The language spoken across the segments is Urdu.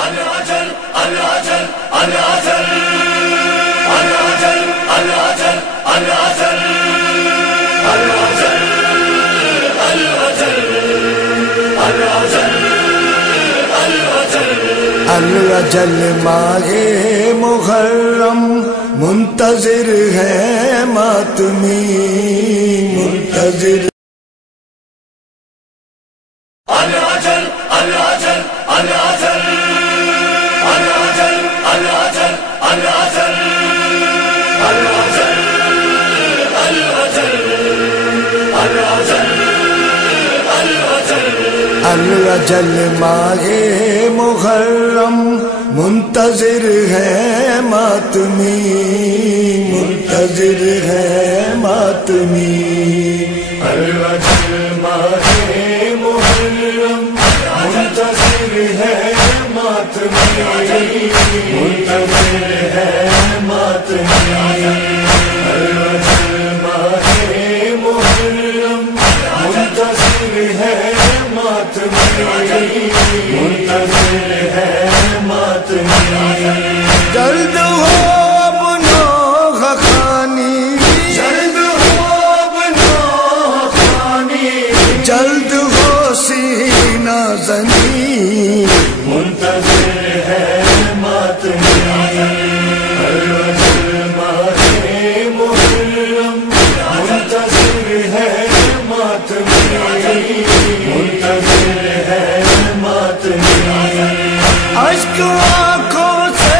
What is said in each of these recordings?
الأجل الأجل الأجل الأجل الأجل الأجل الأجل الأجل الأجل ماہ محرم منتظر ہے ماتمی منتظر الأجل الأجل الأجل الأجل الأجل الأجل الأجل الأجل الأجل ماہ محرم منتظر ہے ماتمی منتظر ہے ماتمی الأجل ماہ محرم منتظر ہے ماتمی منتظر ہے ماتمی الأجل ماہ محرم منتظر ہے ماتمی منتظر ہے ماتمی جلد ہو اب نوح خوانی جلد ہو اب نوح خوانی جلد ہو سینہ زنی منتظر ہے ماتمی الأجل ماہ محرم منتظر ہے ماتمی منتظر ہے ماتمی اشک آنکھوں سے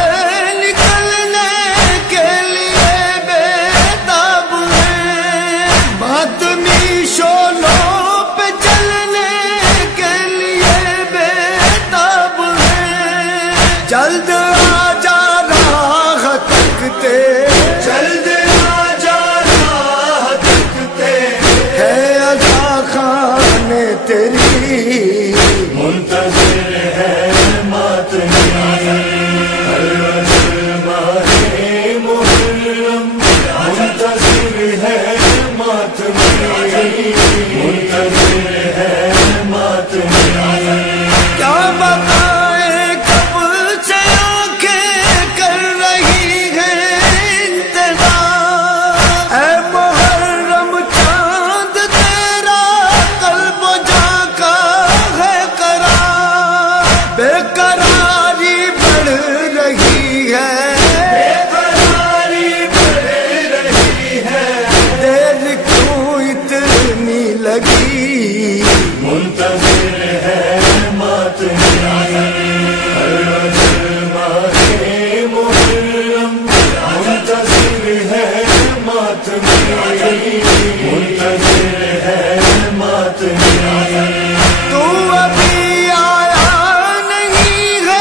نکلنے کے لیے بیتاب ہے ماتمی شولوں پہ چلنے کے لیے بیتاب ہے جلد آ جا راہ تکتے جلد آ جا راہ تکتے ہے ادا خانے تیری منتظر ہے ماتمی الأجل ماہ محرم منتظر ہے ماتمی منتظر ہے ماتمی کیا بتائیں کب سے آنکھیں کر رہی ہیں انتظار اے محرم چاند تیرا قلب و جاں کا ہے قرار بے قراری بڑھ رہی ہے بے قراری بڑھ رہی ہے دیر کیوں اتنی لگی منتظر ہے ماتمی الأجل ماہ محرم منتظر ہے ماتمی منتظر ہے ماتمی تو ابھی آیا نہیں ہے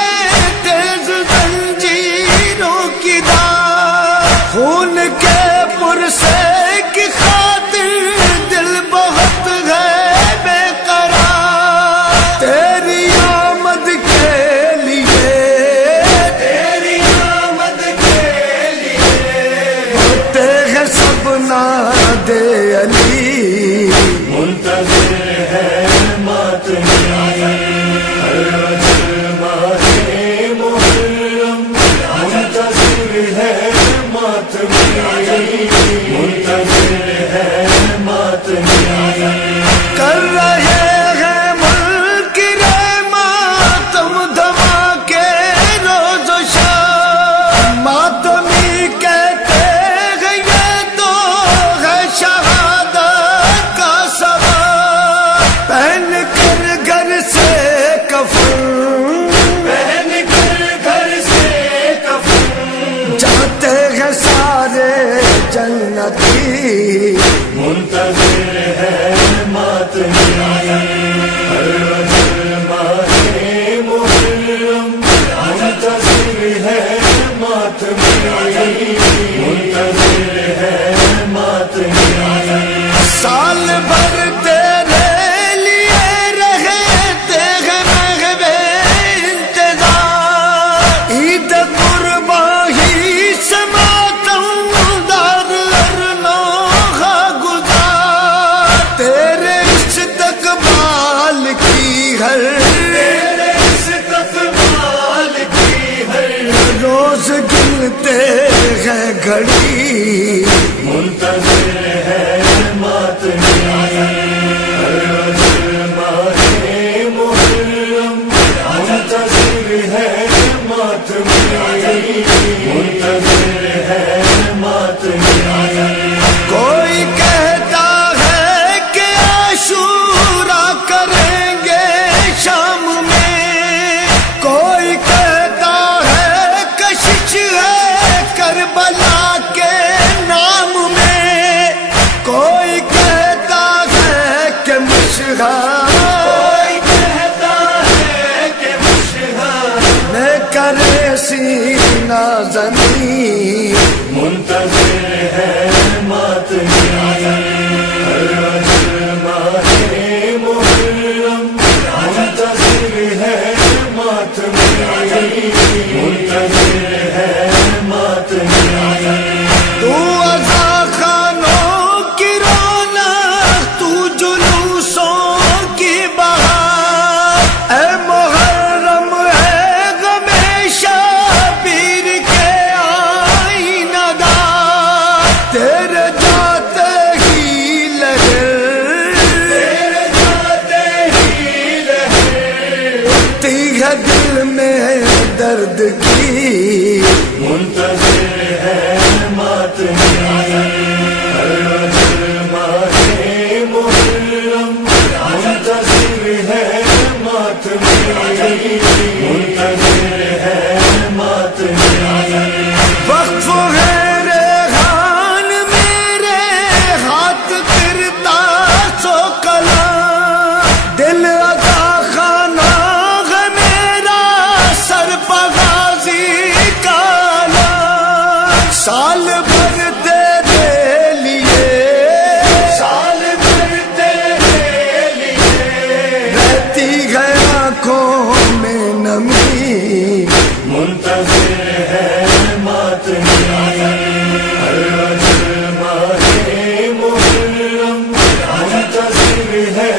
روز گنتے ہیں گھڑی، منتظر ہے ماتمی، ہر رجب ماہ محرم منتظر ہے ماتمی، منتظر ہے ماتمی۔ کوئی کہتا ہے کہ عاشورا کریں گے شام میں، کوئی کہتا ہے کشش ہے کربلا کے نام میں، کوئی کہتا ہے کہ مشہد، کوئی کہتا ہے کہ مشہد میں کرے سینہ زمین، منتظر ہے ماتمی، ہر رجب ماہ محرم منتظر ہے ماتمی، منتظر ہے ماتمی۔ تو عزا خانوں کی رونق، تو جلوسوں کی بہار، اے محرم ہے غم شبیر کے آئینہ دار، تیرے جاتے ہی لہر، تیرے جاتے ہی لہر اٹھتی ہے دل میں درد کی، منتظر ہے ماتمی، ہر رجب ماہ محرم منتظر ہے ماتمی، منتظر ہے ماتمی۔ وقف ہے ریحان میرے ہاتھ پھرتا سو کلام، دل عطا خانہ ہے میرا سر پغازی کالا، سال بھر تیرے لیے، سال بھر تیرے لیے رہتی ہے آنکھوں میں نمی، منتظر ہے ماتمی، ہر رجب ماہ محرم منتظر ہے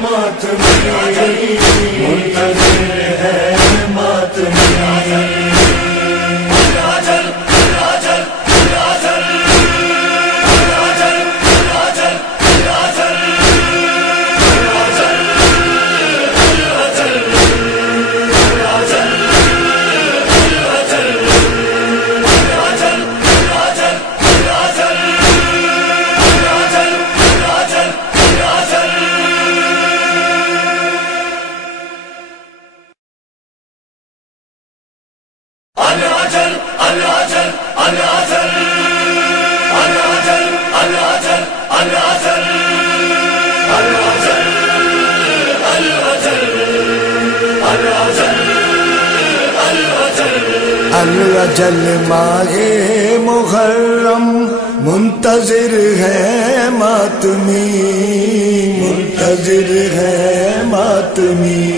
ماتمی، منتظر ہے ماتمی۔ الرجل ماہ محرم منتظر ہے ماتمی، منتظر ہے ماتمی۔